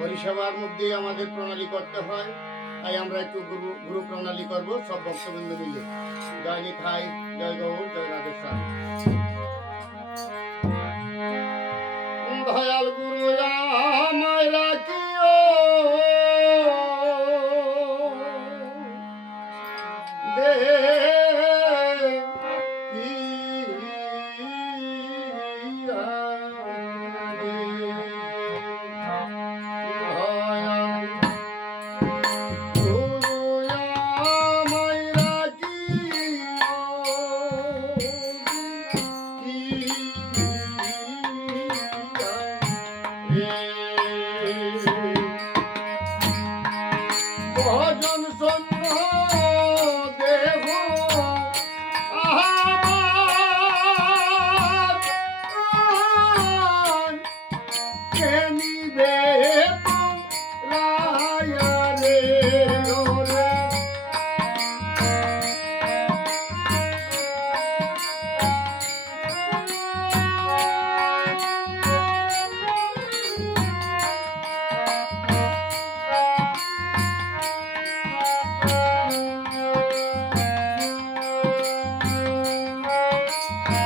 পরিষেবার মধ্যেই আমাদের প্রণালী করতে হয়। তাই আমরা একটু গুরু গুরু প্রণালী করব, সব ভক্তবৃন্দ মিলে। জয় নিথাই জয় গৌর, জয় রাধেশ্যাম। দয়াল গুরু আমায় রাখিও। দে Música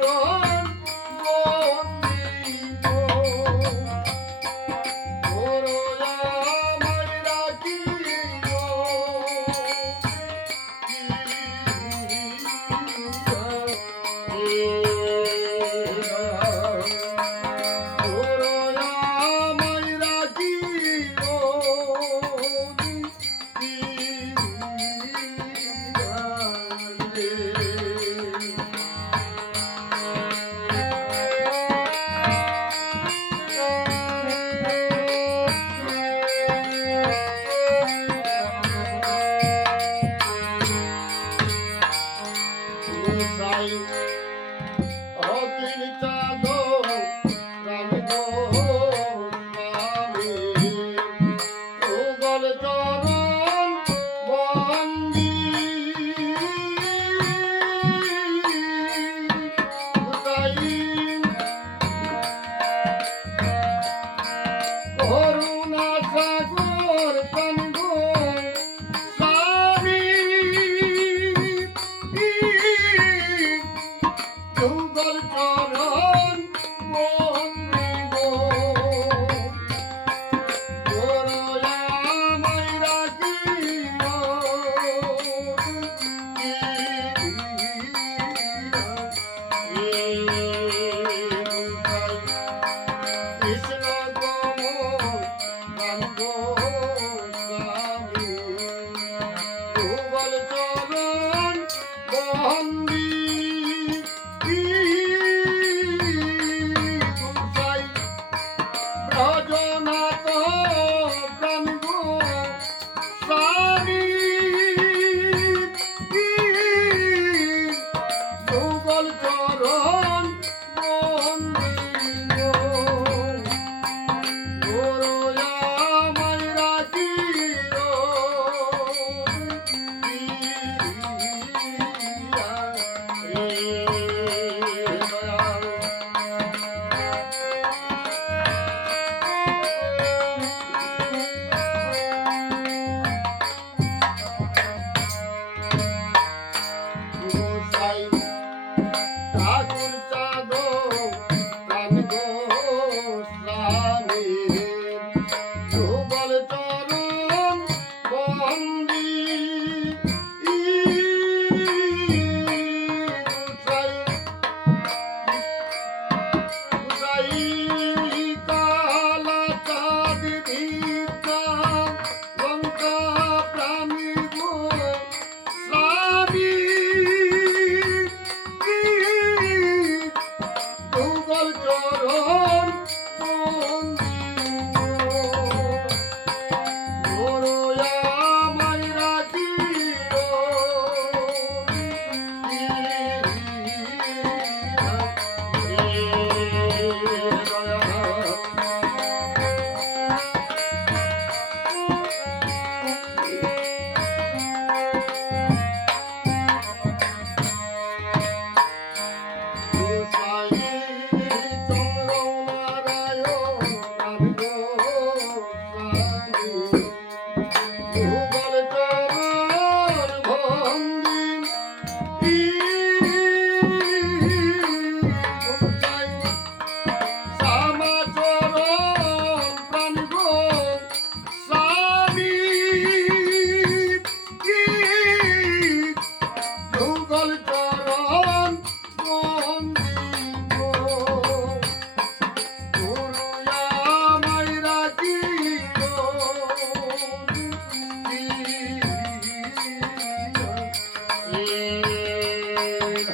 Oh, Oh, baby,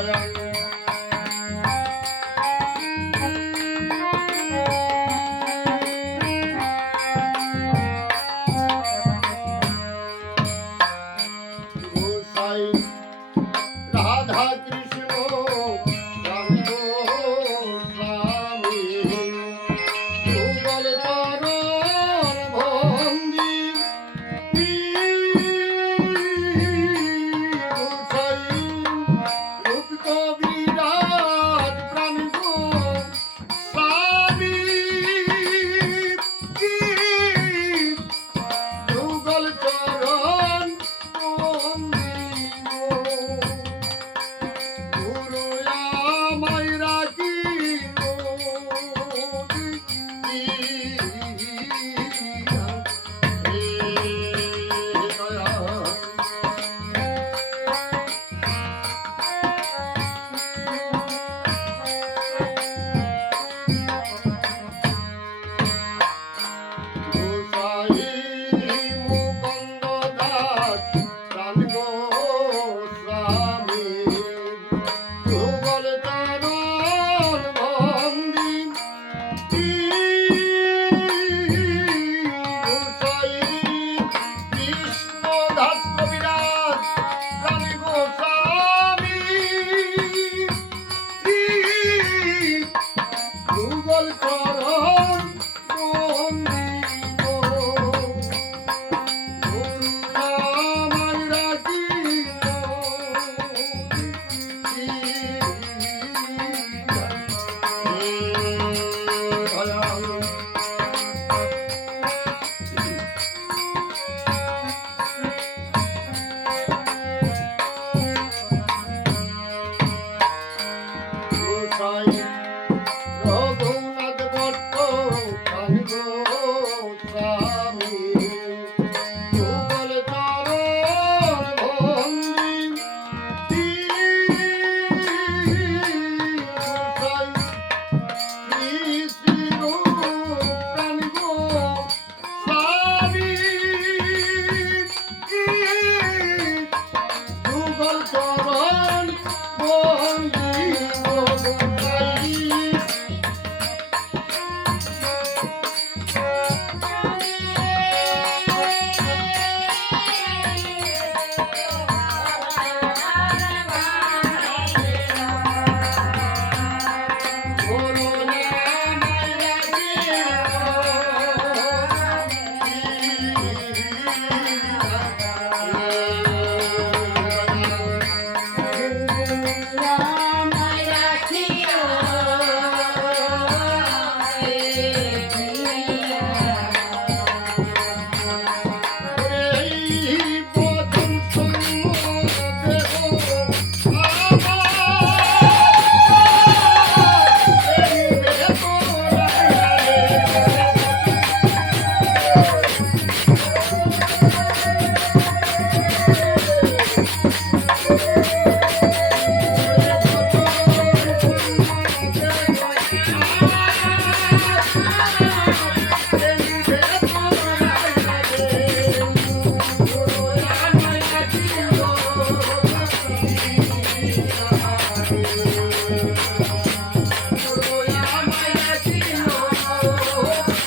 Bye.